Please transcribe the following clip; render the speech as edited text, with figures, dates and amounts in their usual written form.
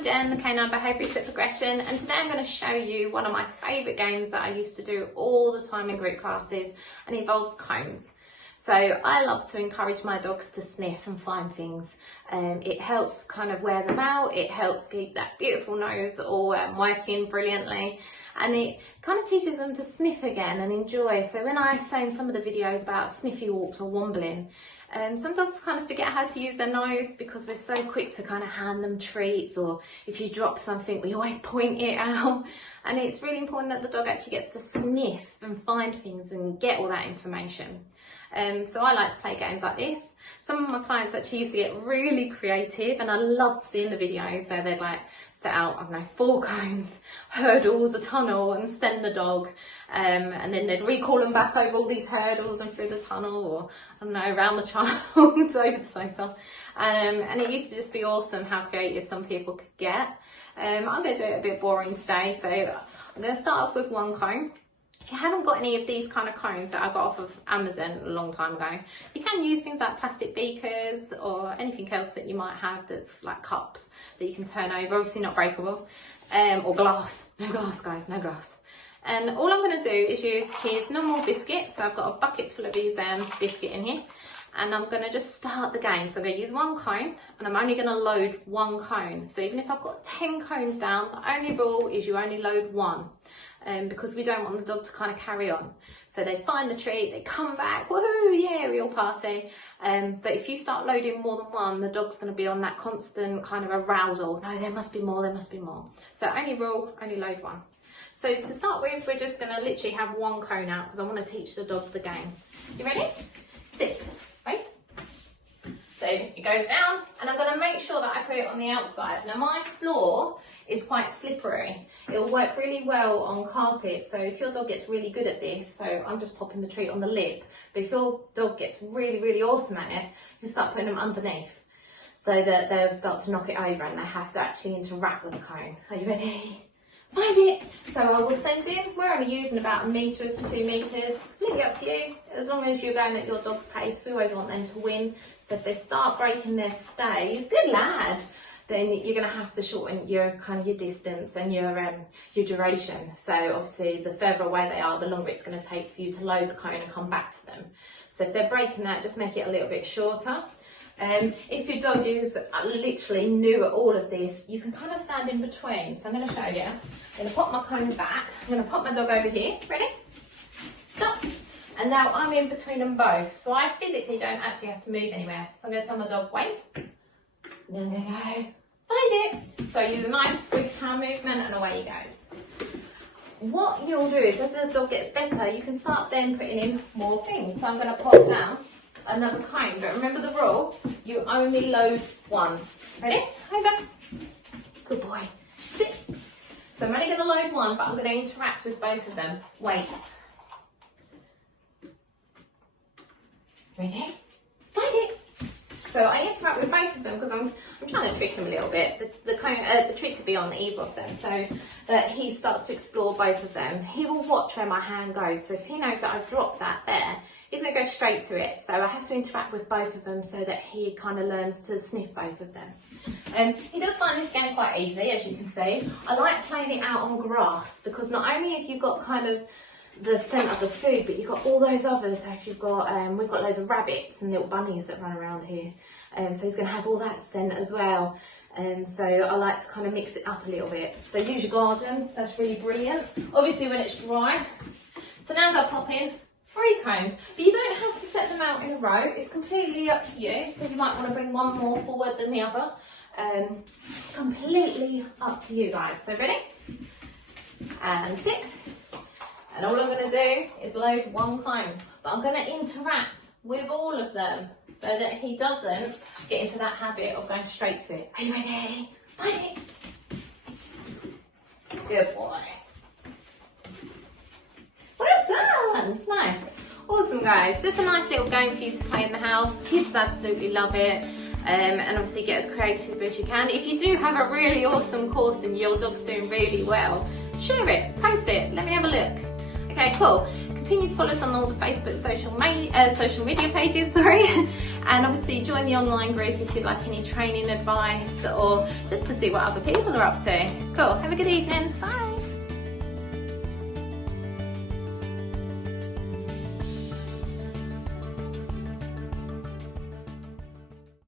I'm Jen, the Canine Behaviouristic Progression, and today I'm going to show you one of my favourite games that I used to do all the time in group classes, and it involves cones. So I love to encourage my dogs to sniff and find things. It helps kind of wear them out, it helps keep that beautiful nose all working brilliantly, and it kind of teaches them to sniff again and enjoy. So when I say in some of the videos about sniffy walks or wombling, some dogs kind of forget how to use their nose because we're so quick to kind of hand them treats, or if you drop something we always point it out, and it's really important that the dog actually gets to sniff and find things and get all that information. So I like to play games like this. Some of my clients actually used to get really creative, and I loved seeing the videos where they'd like set out, I don't know, 4 cones, hurdles, a tunnel, and send the dog, and then they'd recall them back over all these hurdles and through the tunnel, or I don't know, around the child over the sofa, and it used to just be awesome how creative some people could get. I'm going to do it a bit boring today, so I'm going to start off with 1 cone. If you haven't got any of these kind of cones that I got off of Amazon a long time ago, you can use things like plastic beakers or anything else that you might have that's like cups that you can turn over, obviously not breakable, or glass. No glass, guys, no glass. And all I'm going to do is use his normal biscuit. So I've got a bucket full of his biscuit in here, and I'm going to just start the game. So I'm going to use 1 cone, and I'm only going to load 1 cone. So even if I've got 10 cones down, the only rule is you only load 1. Because we don't want the dog to kind of carry on. So they find the treat, they come back, woohoo, yeah, real party. But if you start loading more than 1, the dog's going to be on that constant kind of arousal. No, there must be more, there must be more. So only rule, only load 1. So to start with, we're just going to literally have 1 cone out because I want to teach the dog the game. You ready? Sit, wait. So it goes down, and I'm going to make sure that I put it on the outside. Now my floor is quite slippery. It'll work really well on carpet, so if your dog gets really good at this, so I'm just popping the treat on the lip, but if your dog gets really, really awesome at it, you start putting them underneath so that they'll start to knock it over and they have to actually interact with the cone. Are you ready? Find it! So I will send you, we're only using about 1 metre to 2 metres, completely up to you, as long as you're going at your dog's pace. We always want them to win, so if they start breaking their stays, good lad, then you're going to have to shorten your kind of your distance and your duration. So obviously the further away they are, the longer it's going to take for you to load the cone and come back to them. So if they're breaking that, just make it a little bit shorter. If your dog is literally new at all of this, you can kind of stand in between. So I'm going to show you. I'm going to pop my cone back. I'm going to pop my dog over here. Ready? Stop. And now I'm in between them both. So I physically don't actually have to move anywhere. So I'm going to tell my dog, wait. And then I'm going to go, find it. So use a nice swift hand movement, and away he goes. What you'll do is, as the dog gets better, you can start then putting in more things. So I'm going to pop down another cone, but remember the rule, you only load 1. Ready? Over. Good boy. Sit. So I'm only going to load 1, but I'm going to interact with both of them. Wait. Ready? Find it. So I interact with both of them because I'm trying to trick him a little bit. The treat could be on either of them, so that he starts to explore both of them. He will watch where my hand goes, so if he knows that I've dropped that there, he's going to go straight to it. So I have to interact with both of them so that he kind of learns to sniff both of them. He does find this game quite easy, as you can see. I like playing it out on grass because not only have you got kind of the scent of the food, but you've got all those others. So if you've got, we've got loads of rabbits and little bunnies that run around here, so he's going to have all that scent as well. So I like to kind of mix it up a little bit. So use your garden, that's really brilliant. Obviously when it's dry. So now I'm going to pop in 3 cones, but you don't have to set them out in a row. It's completely up to you. So you might want to bring one more forward than the other. Completely up to you guys. So ready? And sit. And all I'm going to do is load 1 cone, but I'm going to interact with all of them so that he doesn't get into that habit of going straight to it. Are you ready? Find it. Good boy. Well done. Nice. Awesome, guys. Just a nice little game for you to play in the house. Kids absolutely love it. And obviously get as creative as you can. If you do have a really awesome course and your dog's doing really well, share it, post it, let me have a look. Okay, cool. continue to follow us on all the Facebook social media pages, and obviously join the online group if you'd like any training advice or just to see what other people are up to. Cool, have a good evening, bye.